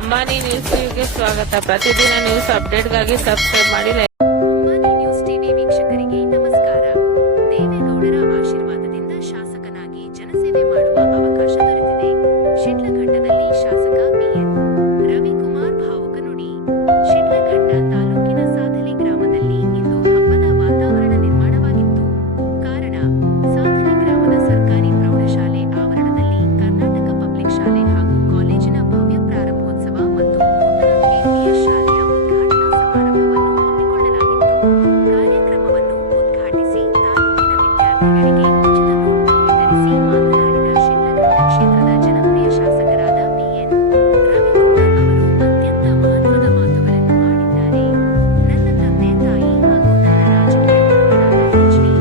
Ambani news ಟಿವಿಗೆ ಸ್ವಾಗತ. ಪ್ರತಿದಿನ ನ್ಯೂಸ್ ಅಪ್ಡೇಟ್ಗಾಗಿ ಸಬ್ಸ್ಕ್ರೈಬ್ ಮಾಡಿ. ಅಂಬಾನಿ ನ್ಯೂಸ್ ಟಿವಿ ವೀಕ್ಷಕರಿಗೆ ನಮಸ್ಕಾರ. ದೇವೇಗೌಡರ ಆಶೀರ್ವಾದದಿಂದ ಶಾಸಕನಾಗಿ ಜನಸೇವೆ ಮಾಡುವ ಅವಕಾಶ ದೊರೆತಿದೆ. ಶಿಡ್ಲಘಟ್ಟದಲ್ಲಿ ಶಾಸಕ ಬಿಎನ್ ರವಿಕುಮಾರ್ ಭಾವುಕ ನುಡಿ. ಶಿಡ್ಲಘಟ್ಟ ತಾಲೂಕಿನ ಸಾಧಲಿ ಗ್ರಾಮದಲ್ಲಿ ಇಂದು ಹಬ್ಬದ ವಾತಾವರಣ ನಿರ್ಮಾಣವಾಗಿತ್ತು. ಕಾರಣ, ಸಾಧಲಿ ಗ್ರಾಮದ ಸರ್ಕಾರಿ ಪ್ರೌಢಶಾಲೆ ಆವರಣದಲ್ಲಿ ಕರ್ನಾಟಕ ಪಬ್ಲಿಕ್ ಶಾಲೆ ಹಾಗೂ ಕಾಲೇಜಿನ ಭವ್ಯ ಪ್ರಾರಂಭೋತ್ಸವ ಮತ್ತು ನೂತನ ಕೆಪಿಎಸ್ ಶಾಲೆಯ ಉದ್ಘಾಟನಾ ಸಮಾರಂಭವನ್ನು ಹಮ್ಮಿಕೊಳ್ಳಲಾಗಿತ್ತು. ಕಾರ್ಯಕ್ರಮವನ್ನು ಉದ್ಘಾಟಿಸಿ ತಾಲೂಕಿನ ವಿದ್ಯಾರ್ಥಿಗಳಿಗೆ ಉಚಿತ ನೋಟ್ಬುಕ್ ವಿತರಿಸಿ ಮಾತನಾಡಿದ ಶಿಡ್ಲಘಟ್ಟ ಕ್ಷೇತ್ರದ ಜನಪ್ರಿಯ ಶಾಸಕರಾದ ಬಿಎನ್ ರವಿಕುಮಾರ್ ಅವರು ಅತ್ಯಂತ ಮಹತ್ವದ ಮಾತುಗಳನ್ನು ಆಡಿದ್ದಾರೆ. ನನ್ನ ತಂದೆ ತಾಯಿ ಹಾಗೂ ನನ್ನ ರಾಜಕೀಯ ಗುರುಗಳಾದ ಎಚ್.ಡಿ.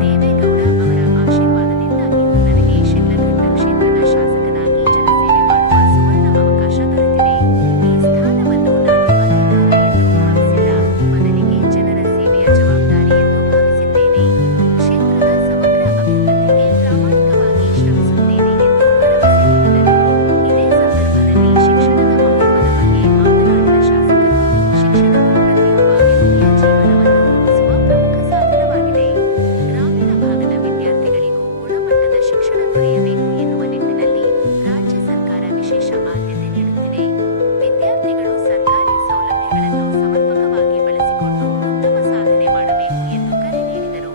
ದೇವೇಗೌಡ ಅವರ ಆಶೀರ್ವಾದದಿಂದ ಇಂದು ನನಗೆ ಶಿಡ್ಲಘಟ್ಟ ಕ್ಷೇತ್ರದ ಶಾಸಕನಾಗಿ ಜನಸೇವೆ ಮಾಡುವ ಸುವರ್ಣ ಅವಕಾಶ ದೊರೆತಿದೆ. ಈ ಸ್ಥಾನವನ್ನು ನಾನು ಅಧಿಕಾರ ಎಂದು ಭಾವಿಸಿಲ್ಲ, ಬದಲಿಗೆ ಜನರ ಸೇವೆಯ ಜವಾಬ್ದಾರಿ ಎಂದು ಭಾವಿಸಿದ್ದೇನೆ. ಕ್ಷೇತ್ರದ ಸಮಗ್ರ ಅಭಿವೃದ್ಧಿಗೆ ಪ್ರಾಮಾಣಿಕವಾಗಿ ಶ್ರಮಿಸುತ್ತೇನೆ ಎಂದು ಭರವಸೆ ನೀಡಿದರು. ಇದೇ ಸಂದರ್ಭದಲ್ಲಿ ಶಿಕ್ಷಣದ ಮಹತ್ವದ ಬಗ್ಗೆ ಮಾತನಾಡಿದ ಶಾಸಕರು, ಶಿಕ್ಷಣವು ಪ್ರತಿಯೊಬ್ಬ ವ್ಯಕ್ತಿಯ ಜೀವನವನ್ನು ರೂಪಿಸುವ ಪ್ರಮುಖ ಸಾಧನವಾಗಿದೆ. ಗ್ರಾಮೀಣ ಭಾಗದ ವಿದ್ಯಾರ್ಥಿಗಳಿಗೂ ಗುಣಮಟ್ಟದ ಶಿಕ್ಷಣ ದೊರೆಯಬೇಕು ಎನ್ನುವ ನಿಟ್ಟಿನಲ್ಲಿ ರಾಜ್ಯ ಸರ್ಕಾರ ವಿಶೇಷ ಆದ್ಯತೆ ನೀಡುತ್ತಿದೆ. ವಿದ್ಯಾರ್ಥಿಗಳು ಸರ್ಕಾರಿ ಸೌಲಭ್ಯಗಳನ್ನು ಸಮರ್ಪಕವಾಗಿ ಬಳಸಿಕೊಂಡು ಉತ್ತಮ ಸಾಧನೆ ಮಾಡಬೇಕು ಎಂದು ಕರೆ ನೀಡಿದರು.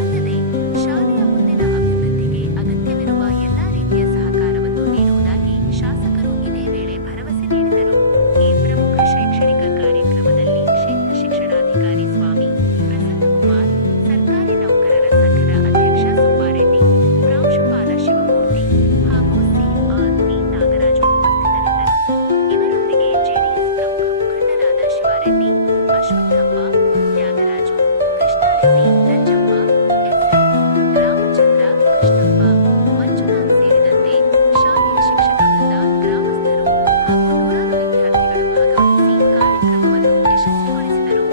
ಅಲ್ಲದೆ ಶಾಲೆಯ ಮುಂದಿನ ಅಭಿವೃದ್ಧಿಗೆ ಅಗತ್ಯವಿರುವ ಎಲ್ಲಾ ರೀತಿಯ ಸಹಕಾರವನ್ನು ನೀಡುವುದಾಗಿ ಶಾಸಕರು ಇದೇ ವೇಳೆ ಭರವಸೆ ನೀಡಿದರು. ಈ ಪ್ರಮುಖ ಶೈಕ್ಷಣಿಕ ಕಾರ್ಯಕ್ರಮದಲ್ಲಿ ಕ್ಷೇತ್ರ ಶಿಕ್ಷಣಾಧಿಕಾರಿ ಸ್ವಾಮಿ ಪ್ರಸನ್ನಕುಮಾರ್, ಸರ್ಕಾರಿ ನೌಕರರ ಸಂಘದ ಅಧ್ಯಕ್ಷ ಸುಬ್ಬಾರೆಡ್ಡಿ, ಪ್ರಾಂಶುಪಾಲ ಶಿವಮೂರ್ತಿ ಹಾಗೂ ಸಿ.ಆರ್.ಪಿ. ನಾಗರಾಜು ಉಪಸ್ಥಿತರಿದ್ದರು. ಇವರೊಂದಿಗೆ ಜೆಡಿಎಸ್ ಪ್ರಮುಖ ಮುಖಂಡರಾದ ಶಿವಾರೆಡ್ಡಿ, ಅಶ್ವತ್ಥಪ್ಪ, ತ್ಯಾಗರಾಜು, ಕೃಷ್ಣಾರೆಡ್ಡಿ, ನಂಜಪ್ಪ, ಎಸ್.ಎಂ. ರಾಮಚಂದ್ರ, ಕೃಷ್ಣಪ್ಪ, ಮಂಜುನಾಥ್ ಸೇರಿದಂತೆ ಶಾಲೆಯ ಶಿಕ್ಷಕ ವೃಂದ, ಗ್ರಾಮಸ್ಥರು ಹಾಗೂ ನೂರಾರು ವಿದ್ಯಾರ್ಥಿಗಳು ಭಾಗವಹಿಸಿ ಕಾರ್ಯಕ್ರಮವನ್ನು ಯಶಸ್ವಿಗೊಳಿಸಿದರು.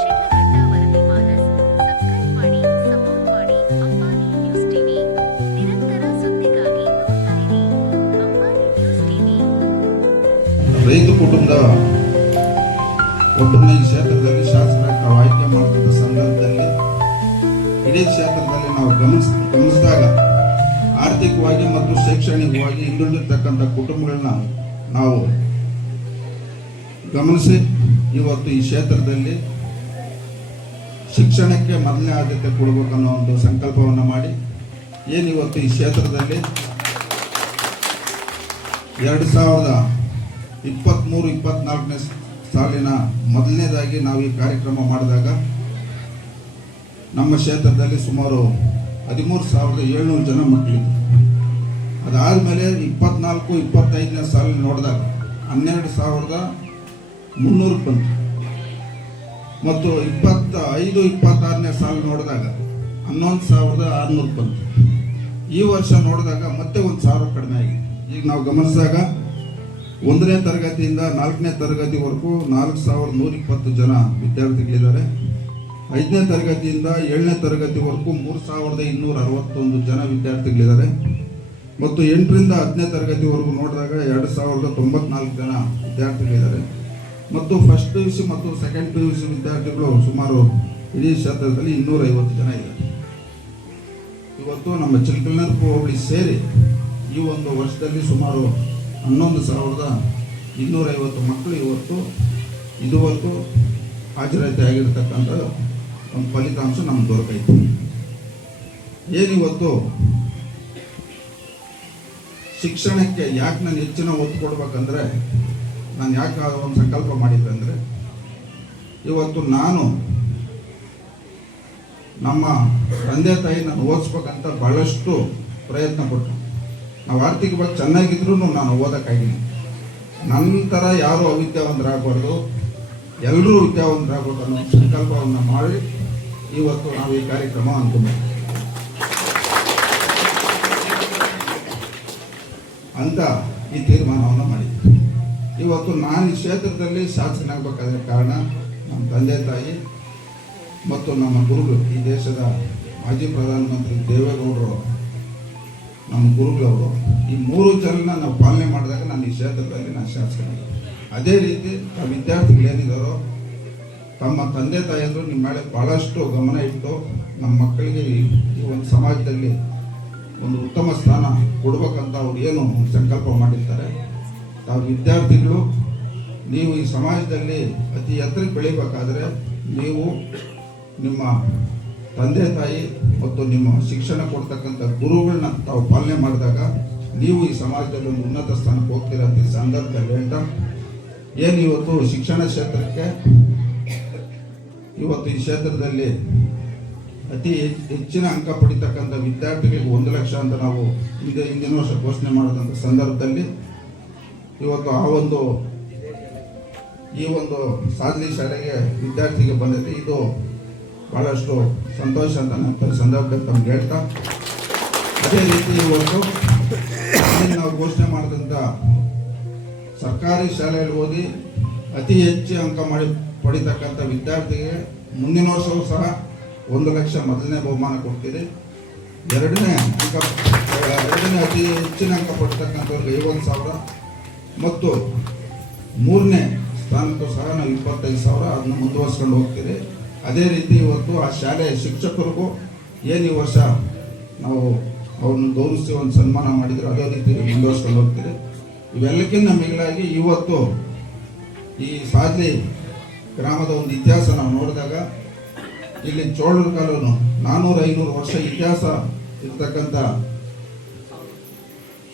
ಶಿಡ್ಲಘಟ್ಟ ವರದಿ ಮಾನಸ್. ಸಬ್ಸ್ಕ್ರೈಬ್ ಮಾಡಿ, ಸಪೋರ್ಟ್ ಮಾಡಿ. Ambani news TV. ನಿರಂತರ ಸುದ್ದಿಗಾಗಿ ನೋಡ್ತಾ ಇರಿ ಅಂಬಾನಿ ನ್ಯೂಸ್ ಟಿವಿ. ರೈತ ಕುಟುಂಬದ ಒಬ್ಬರನ್ನ ಈ ಕ್ಷೇತ್ರದಲ್ಲಿ ಶಾಸಕರಾಗಿ ನಾವು ಆಯ್ಕೆ ಮಾಡಿದ ಸಂದರ್ಭದಲ್ಲಿ ಇಡೀ ಕ್ಷೇತ್ರದಲ್ಲಿ ನಾವು ಗಮನಿಸಿದಾಗ ಆರ್ಥಿಕವಾಗಿ ಮತ್ತು ಶೈಕ್ಷಣಿಕವಾಗಿ ಹಿಂದುಳಿದಿರ್ತಕ್ಕಂಥ ಕುಟುಂಬಗಳನ್ನ ನಾವು ಗಮನಿಸಿ ಇವತ್ತು ಈ ಕ್ಷೇತ್ರದಲ್ಲಿ ಶಿಕ್ಷಣಕ್ಕೆ ಮೊದಲನೇ ಆದ್ಯತೆ ಕೊಡಬೇಕನ್ನೋ ಒಂದು ಸಂಕಲ್ಪವನ್ನು ಮಾಡಿ ಏನಿವತ್ತು ಈ ಕ್ಷೇತ್ರದಲ್ಲಿ 2023-24ನೇ ಸಾಲಿನ ಮೊದಲನೇದಾಗಿ ನಾವು ಈ ಕಾರ್ಯಕ್ರಮ ಮಾಡಿದಾಗ ನಮ್ಮ ಕ್ಷೇತ್ರದಲ್ಲಿ ಸುಮಾರು 13,700 ಜನ ಮಕ್ಕಳಿದ್ರು. ಅದಾದಮೇಲೆ 24-25ನೇ ಸಾಲಿನ ನೋಡಿದಾಗ 12,300 ಬಂತು. ಮತ್ತು 25-26ನೇ ಸಾಲು ನೋಡಿದಾಗ 11,600 ಬಂತು. ಈ ವರ್ಷ ನೋಡಿದಾಗ ಮತ್ತೆ 1,000 ಕಡಿಮೆ ಆಗಿದೆ. ಈಗ ನಾವು ಗಮನಿಸಿದಾಗ 1ನೇ ತರಗತಿಯಿಂದ 4ನೇ ತರಗತಿವರೆಗೂ 4,120 ಜನ ವಿದ್ಯಾರ್ಥಿಗಳಿದ್ದಾರೆ. 5ನೇ ತರಗತಿಯಿಂದ 7ನೇ ತರಗತಿವರೆಗೂ 3,261 ಜನ ವಿದ್ಯಾರ್ಥಿಗಳಿದ್ದಾರೆ. ಮತ್ತು 8ರಿಂದ 10ನೇ ತರಗತಿವರೆಗೂ ನೋಡಿದಾಗ 2,094 ಜನ ವಿದ್ಯಾರ್ಥಿಗಳಿದ್ದಾರೆ. ಮತ್ತು ಫಸ್ಟ್ PUC ಮತ್ತು ಸೆಕೆಂಡ್ PUC ವಿದ್ಯಾರ್ಥಿಗಳು ಸುಮಾರು ಇಡೀ ಕ್ಷೇತ್ರದಲ್ಲಿ 250 ಜನ ಇದ್ದಾರೆ. ಇವತ್ತು ನಮ್ಮ ಚಿಲ್ಕಲ್ನರ್ಪು ಹೋಬಳಿ ಸೇರಿ ಈ ಒಂದು ವರ್ಷದಲ್ಲಿ ಸುಮಾರು 11,250 ಮಕ್ಕಳು ಇವತ್ತು ಇದುವರೆಗೂ ಹಾಜರಾತಿ ಆಗಿರ್ತಕ್ಕಂಥ ಒಂದು ಫಲಿತಾಂಶ ನಮ್ಗೆ ದೊರಕೈತೆ. ಏನಿವತ್ತು ಶಿಕ್ಷಣಕ್ಕೆ ಯಾಕೆ ನಾನು ಹೆಚ್ಚಿನ ಒತ್ತು ಕೊಡ್ಬೇಕಂದ್ರೆ, ನಾನು ಯಾಕೆ ಒಂದು ಸಂಕಲ್ಪ ಮಾಡಿದ್ದೆ ಅಂದರೆ, ಇವತ್ತು ನಾನು ನಮ್ಮ ತಂದೆ ತಾಯಿ ನಾನು ಓದಿಸ್ಬೇಕಂತ ಬಹಳಷ್ಟು ಪ್ರಯತ್ನ ಪಟ್ಟರು. ನಾವು ಆರ್ಥಿಕವಾಗಿ ಚೆನ್ನಾಗಿದ್ರೂ ನಾನು ಓದೋಕ್ಕಾಗಿಲ್ಲ. ನಂತರ ಯಾರೂ ಅವಿದ್ಯಾವಂತರಾಗಬಾರ್ದು, ಎಲ್ಲರೂ ವಿದ್ಯಾವಂತರಾಗಬೇಕು ಅನ್ನೋ ಸಂಕಲ್ಪವನ್ನು ಮಾಡಿ ಇವತ್ತು ನಾವು ಈ ಕಾರ್ಯಕ್ರಮ ಅಂದ್ಕೊಂಡ್ವಿ ಅಂತ ಈ ತೀರ್ಮಾನವನ್ನು ಮಾಡಿದ್ವಿ. ಇವತ್ತು ನಾನು ಈ ಕ್ಷೇತ್ರದಲ್ಲಿ ಶಾಸಕನಾಗಬೇಕಾದ ಕಾರಣ ನಮ್ಮ ತಂದೆ ತಾಯಿ ಮತ್ತು ನಮ್ಮ ಗುರುಗಳು, ಈ ದೇಶದ ಮಾಜಿ ಪ್ರಧಾನಮಂತ್ರಿ ದೇವೇಗೌಡರು ನಮ್ಮ ಗುರುಗಳವರು, ಈ ಮೂರು ಜನನ ನಾವು ಪಾಲನೆ ಮಾಡಿದಾಗ ನಾನು ಈ ಕ್ಷೇತ್ರದಲ್ಲಿ ನಾನು ಶಾಸಕನಾಗಿದ್ದೆ. ಅದೇ ರೀತಿ ಆ ವಿದ್ಯಾರ್ಥಿಗಳೇನಿದ್ದಾರೋ ತಮ್ಮ ತಂದೆ ತಾಯಿಯರು ನಿಮ್ಮ ಮೇಲೆ ಭಾಳಷ್ಟು ಗಮನ ಇಟ್ಟು ನಮ್ಮ ಮಕ್ಕಳಿಗೆ ಈ ಒಂದು ಸಮಾಜದಲ್ಲಿ ಒಂದು ಉತ್ತಮ ಸ್ಥಾನ ಕೊಡ್ಬೇಕಂತ ಅವ್ರು ಏನು ಸಂಕಲ್ಪ ಮಾಡಿರ್ತಾರೆ. ತಾವು ವಿದ್ಯಾರ್ಥಿಗಳು ನೀವು ಈ ಸಮಾಜದಲ್ಲಿ ಅತಿ ಎತ್ತರಕ್ಕೆ ಬೆಳಿಬೇಕಾದ್ರೆ ನೀವು ನಿಮ್ಮ ತಂದೆ ತಾಯಿ ಮತ್ತು ನಿಮ್ಮ ಶಿಕ್ಷಣ ಕೊಡ್ತಕ್ಕಂಥ ಗುರುಗಳನ್ನ ತಾವು ಪಾಲನೆ ಮಾಡಿದಾಗ ನೀವು ಈ ಸಮಾಜದಲ್ಲಿ ಒಂದು ಉನ್ನತ ಸ್ಥಾನಕ್ಕೆ ಹೋಗ್ತೀರ ಅಂತ ಈ ಸಂದರ್ಭದಲ್ಲಿ ಹೇಳ್ತಾ ಏನು ಇವತ್ತು ಶಿಕ್ಷಣ ಕ್ಷೇತ್ರಕ್ಕೆ ಇವತ್ತು ಈ ಕ್ಷೇತ್ರದಲ್ಲಿ ಅತಿ ಹೆಚ್ಚಿನ ಅಂಕ ಪಡಿತಕ್ಕಂಥ ವಿದ್ಯಾರ್ಥಿಗಳಿಗೆ 1 ಲಕ್ಷ ಅಂತ ನಾವು ಹಿಂದಿನ ವರ್ಷ ಘೋಷಣೆ ಮಾಡಿದಂಥ ಸಂದರ್ಭದಲ್ಲಿ ಇವತ್ತು ಈ ಒಂದು ಸಾಧನೆ ಶಾಲೆಗೆ ವಿದ್ಯಾರ್ಥಿಗೆ ಬಂದಿದೆ. ಇದು ಭಾಳಷ್ಟು ಸಂತೋಷ ಅಂತ ನಾನು ಸಂದರ್ಭದಲ್ಲಿ ತಮ್ಗೆ ಹೇಳ್ತಾ, ಅದೇ ರೀತಿ ಇವತ್ತು ನಾವು ಘೋಷಣೆ ಮಾಡಿದಂಥ ಸರ್ಕಾರಿ ಶಾಲೆಯಲ್ಲಿ ಓದಿ ಅತಿ ಹೆಚ್ಚು ಅಂಕ ಪಡಿತಕ್ಕಂಥ ವಿದ್ಯಾರ್ಥಿಗೆ ಮುಂದಿನ ವರ್ಷವೂ ಸಹ 1 ಲಕ್ಷ ಮೊದಲನೇ ಬಹುಮಾನ ಕೊಡ್ತೀರಿ. ಎರಡನೇ ಅತಿ ಹೆಚ್ಚಿನ ಅಂಕ ಪಡ್ತಕ್ಕಂಥವ್ರಿಗೆ 50,000 ಮತ್ತು 3ನೇ ಸ್ಥಾನಕ್ಕೂ ಸಹ ನಾವು 25,000 ಅದನ್ನು ಮುಂದುವರ್ಸ್ಕೊಂಡು ಹೋಗ್ತೀರಿ. ಅದೇ ರೀತಿ ಇವತ್ತು ಆ ಶಾಲೆಯ ಶಿಕ್ಷಕರಿಗೂ ಏನು ಈ ವರ್ಷ ನಾವು ಅವ್ರನ್ನ ಗೌರವಿಸಿ ಒಂದು ಸನ್ಮಾನ ಮಾಡಿದ್ರು ಅದೇ ರೀತಿ ಮುಂದುವರ್ಸ್ಕೊಂಡು ಹೋಗ್ತೀರಿ. ಇವೆಲ್ಲಕ್ಕಿಂತ ಮಿಗಿಲಾಗಿ ಇವತ್ತು ಈ ಸಾದ್ಲಿ ಗ್ರಾಮದ ಒಂದು ಇತಿಹಾಸ ನಾವು ನೋಡಿದಾಗ ಇಲ್ಲಿ ಚೋಳರ ಕಾಲನು 400-500 ವರ್ಷ ಇತಿಹಾಸ ಇರ್ತಕ್ಕಂಥ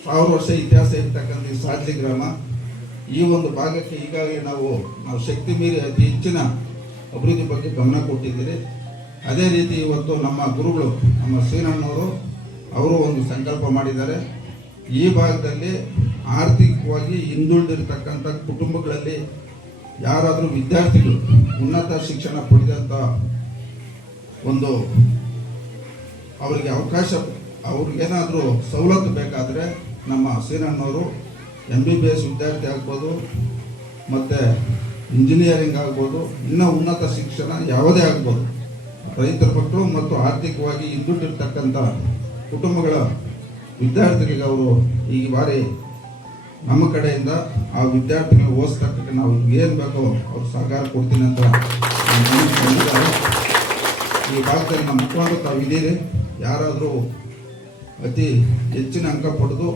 1000 ವರ್ಷ ಇತಿಹಾಸ ಇರ್ತಕ್ಕಂಥ ಈ ಸಾದ್ಲಿ ಗ್ರಾಮ ಈ ಒಂದು ಭಾಗಕ್ಕೆ ಈಗಾಗಲೇ ನಾವು ಶಕ್ತಿ ಮೀರಿ ಅತಿ ಹೆಚ್ಚಿನ ಅಭಿವೃದ್ಧಿ ಬಗ್ಗೆ ಗಮನ ಕೊಟ್ಟಿದ್ದೀರಿ. ಅದೇ ರೀತಿ ಇವತ್ತು ನಮ್ಮ ಗುರುಗಳು ನಮ್ಮ ಶ್ರೀನಣ್ಣವರು ಅವರು ಒಂದು ಸಂಕಲ್ಪ ಮಾಡಿದ್ದಾರೆ. ಈ ಭಾಗದಲ್ಲಿ ಆರ್ಥಿಕವಾಗಿ ಹಿಂದುಳಿದಿರ್ತಕ್ಕಂಥ ಕುಟುಂಬಗಳಲ್ಲಿ ಯಾರಾದರೂ ವಿದ್ಯಾರ್ಥಿಗಳು ಉನ್ನತ ಶಿಕ್ಷಣ ಪಡೆದಂಥ ಒಂದು ಅವರಿಗೆ ಅವಕಾಶ ಅವ್ರಿಗೇನಾದರೂ ಸವಲತ್ತು ಬೇಕಾದರೆ ನಮ್ಮ ಶ್ರೀನಣ್ಣವರು MBBS ವಿದ್ಯಾರ್ಥಿ ಆಗ್ಬೋದು ಮತ್ತು ಇಂಜಿನಿಯರಿಂಗ್ ಆಗ್ಬೋದು, ಇನ್ನೂ ಉನ್ನತ ಶಿಕ್ಷಣ ಯಾವುದೇ ಆಗ್ಬೋದು, ರೈತರ ಮಕ್ಕಳು ಮತ್ತು ಆರ್ಥಿಕವಾಗಿ ಹಿಂದುಳಿದಿರ್ತಕ್ಕಂಥ ಕುಟುಂಬಗಳ ವಿದ್ಯಾರ್ಥಿಗಳಿಗೆ ಅವರು ಈ ಬಾರಿ ನಮ್ಮ ಕಡೆಯಿಂದ ಆ ವಿದ್ಯಾರ್ಥಿಗಳನ್ನ ಓದಿಸ್ತಕ್ಕಂಥ ನಾವು ಏನು ಬೇಕೋ ಅವ್ರು ಸಹಕಾರ ಕೊಡ್ತೀನಿ ಅಂತ ಹೇಳಿದ್ದಾರೆ. ಈ ಭಾಗದಲ್ಲಿ ನಮ್ಮ ಮುಖಂಡರು ತಾವು ಇದ್ದೀರಿ. ಯಾರಾದರೂ ಅತಿ ಹೆಚ್ಚಿನ ಅಂಕ ಪಡೆದು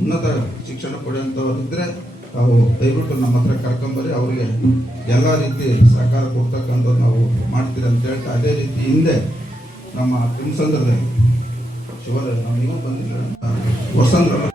ಉನ್ನತ ಶಿಕ್ಷಣ ಪಡೆಯುವಂಥವ್ರು ಇದ್ದರೆ ತಾವು ದಯವಿಟ್ಟು ನಮ್ಮ ಹತ್ರ ಕರ್ಕೊಂಬರಿ, ಅವರಿಗೆ ಎಲ್ಲ ರೀತಿ ಸಹಕಾರ ಕೊಡ್ತಕ್ಕಂಥದ್ದು ನಾವು ಮಾಡ್ತೀರಿ ಅಂತ ಹೇಳ್ತಾ, ಅದೇ ರೀತಿ ಹಿಂದೆ ನಮ್ಮ ತಿಮ್ಸಂದ್ರದಲ್ಲಿ ಶಿವರ ನಾವು ನೀವು ಬಂದಿಲ್ಲ ವಸಂತ